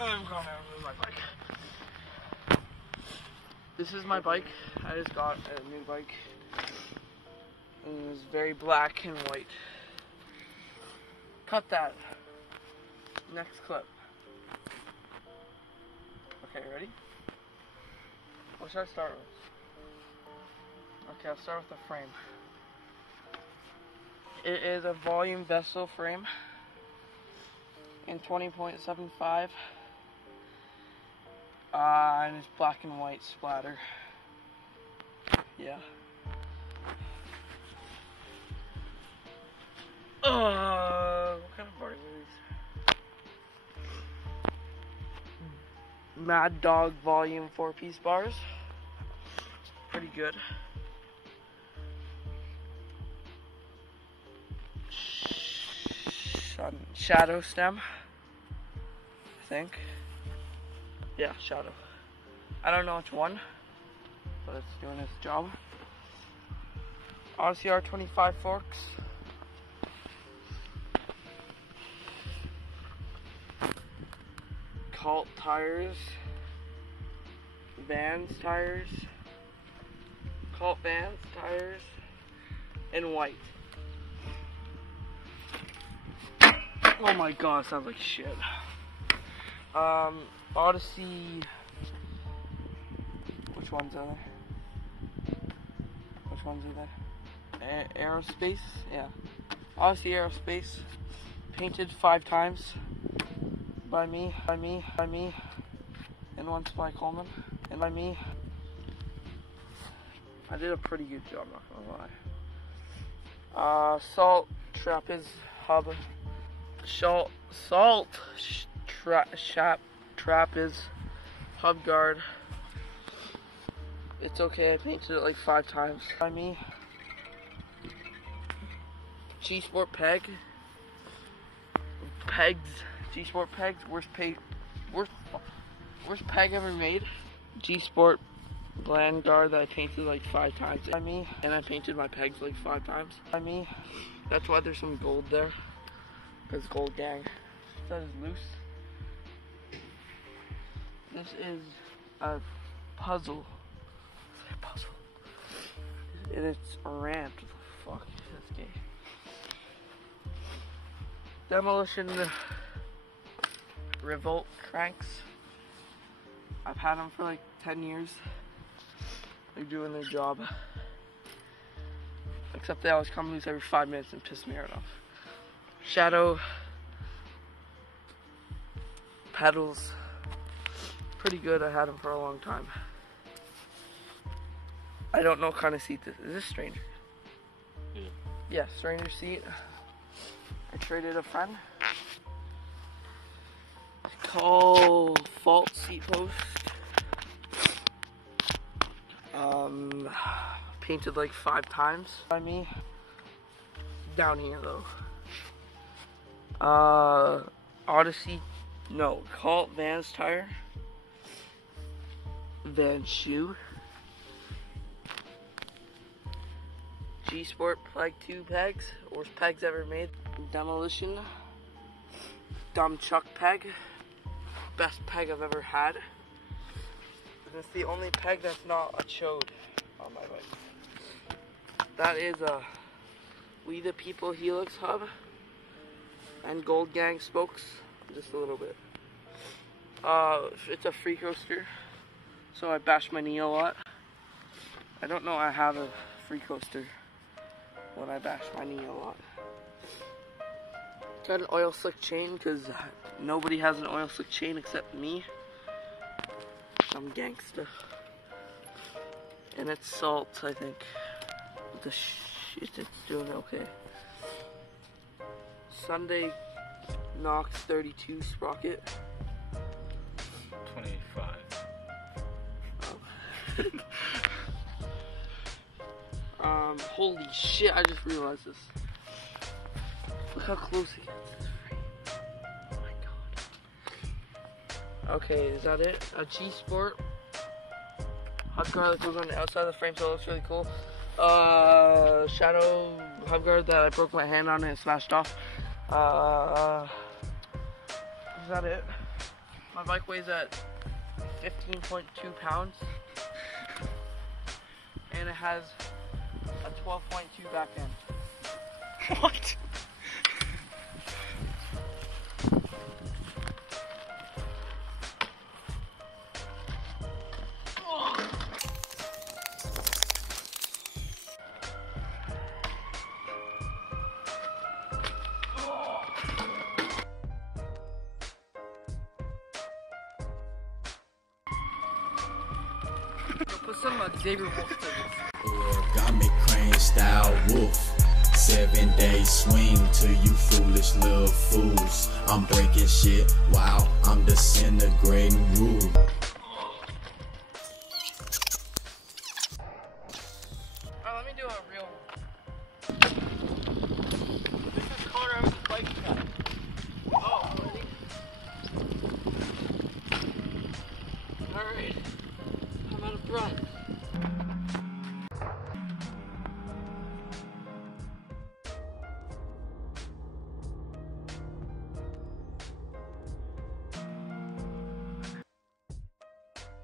I'm going out with my bike. This is my bike. I just got a new bike. And it was very black and white. Cut that. Next clip. Okay, ready? What should I start with? Okay, I'll start with the frame. It is a volume vessel frame in 20.75. And it's black and white splatter. Yeah. What kind of bars are these? Mad Dog Volume 4-piece bars. Pretty good. Shadow stem, I think. Yeah, shadow. I don't know which one, but it's doing its job. Odyssey R25 forks. Colt tires. Vans tires. Colt Vans tires. In white. Oh my god, it sounds like shit. Odyssey. Which ones are there? Which ones are there? Aerospace? Yeah. Odyssey Aerospace. Painted 5 times. By me. And once by Coleman. And by me. I did a pretty good job, not gonna lie. Salt Trapez hub. Trapez hub guard. It's okay, I painted it like 5 times. By me. G-Sport peg. Pegs. G-Sport pegs. Worst peg ever made. G-Sport bland guard that I painted like 5 times. By me. And I painted my pegs like 5 times. By me. That's why there's some gold there. Because gold gang. That is loose. This is a puzzle. It's a puzzle. And it's a ramp. What the fuck is this game? Demolition Revolt cranks. I've had them for like 10 years. They're doing their job. Except they always come loose every 5 minutes and piss me right off. Shadow pedals. Pretty good. I had them for a long time. I don't know what kind of seat this is. Is this Stranger? Yeah, Stranger seat. I traded a friend. It's called Fault Seat Post. Painted like 5 times by me. Down here though. Odyssey, no, Colt Vans tire. Van shoe. G-Sport Plague 2 pegs. Worst pegs ever made. Demolition. Dumb Chuck peg. Best peg I've ever had. And it's the only peg that's not a chode on my bike. That is a We the People Helix hub. And Gold Gang spokes. Just a little bit. It's a free coaster. So I bash my knee a lot. I don't know I have a free coaster when I bash my knee a lot. Got an oil slick chain because nobody has an oil slick chain except me. I'm gangsta. And it's salt, I think. The shit, it's doing okay. Sunday Knox 32 sprocket. 25. Holy shit, I just realized this. Look how close he gets. Oh my god. Okay, is that it? A G-Sport hub guard that goes on the outside of the frame, so it looks really cool. Shadow hub guard that I broke my hand on and it smashed off. Is that it? My bike weighs at 15.2 pounds. And it has a 12.2 back end. What? Put some Xavier Wolf stickers. Origami crane style wolf. 7 day swing to you foolish little fools. I'm breaking shit while I'm disintegrating rude. Alright, let me do a real one. This is Connor Evans' bike pack. Oh, ready? Alright. I'm out of breath.